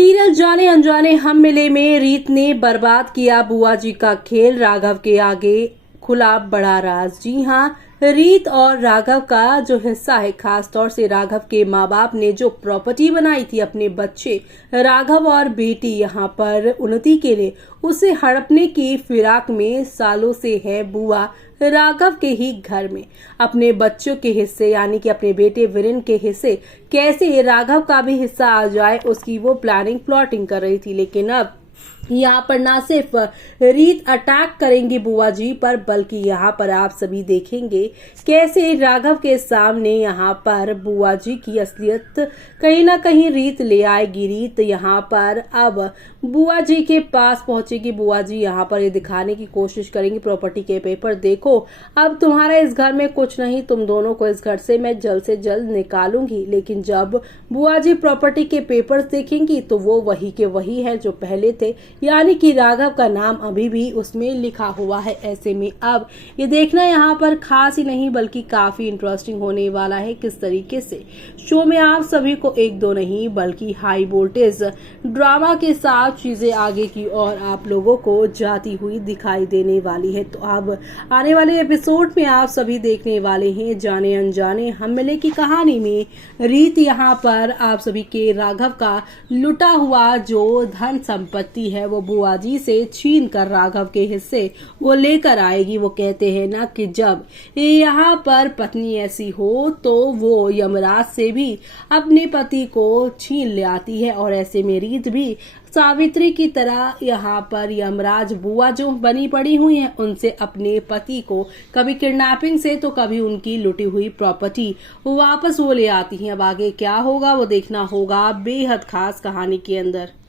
Serial जाने अनजाने हम मिले में रीत ने बर्बाद किया बुआ जी का खेल। राघव के आगे खुला बड़ा राज। जी हाँ, रीत और राघव का जो हिस्सा है, खास तौर से राघव के माँ बाप ने जो प्रॉपर्टी बनाई थी अपने बच्चे राघव और बेटी यहाँ पर उन्नति के लिए, उसे हड़पने की फिराक में सालों से है बुआ राघव के ही घर में। अपने बच्चों के हिस्से यानी कि अपने बेटे वीरेन के हिस्से कैसे राघव का भी हिस्सा आ जाए, उसकी वो प्लाटिंग कर रही थी। लेकिन अब यहाँ पर ना सिर्फ रीत अटैक करेंगी बुआ जी पर, बल्कि यहाँ पर आप सभी देखेंगे कैसे राघव के सामने यहाँ पर बुआ जी की असलियत कहीं ना कहीं रीत ले आएगी। रीत यहाँ पर अब बुआ जी के पास पहुंचेगी। बुआ जी यहाँ पर ये दिखाने की कोशिश करेंगी प्रॉपर्टी के पेपर, देखो अब तुम्हारा इस घर में कुछ नहीं, तुम दोनों को इस घर से मैं जल्द से जल्द निकालूंगी। लेकिन जब बुआ जी प्रॉपर्टी के पेपर्स देखेंगी तो वो वही के वही है जो पहले थे, यानी कि राघव का नाम अभी भी उसमें लिखा हुआ है। ऐसे में अब ये देखना यहाँ पर खास ही नहीं बल्कि काफी इंटरेस्टिंग होने वाला है किस तरीके से शो में आप सभी को एक दो नहीं बल्कि हाई वोल्टेज ड्रामा के साथ चीजें आगे की ओर आप लोगों को जाती हुई दिखाई देने वाली है। तो अब आने वाले एपिसोड में आप सभी देखने वाले हैं जाने अनजाने हम मिले की कहानी में रीत यहाँ पर आप सभी के राघव का लुटा हुआ जो धन संपत्ति है वो बुआ जी से छीन कर राघव के हिस्से वो लेकर आएगी। वो कहते हैं ना कि जब यहाँ पर पत्नी ऐसी हो तो वो यमराज से भी अपने पति को छीन ले आती है, और ऐसे में रीत भी सावित्री की तरह यहाँ पर यमराज बुआ जो बनी पड़ी हुई हैं उनसे अपने पति को कभी किडनैपिंग से तो कभी उनकी लुटी हुई प्रॉपर्टी वापस वो ले आती हैं। अब आगे क्या होगा वो देखना होगा बेहद खास कहानी के अंदर।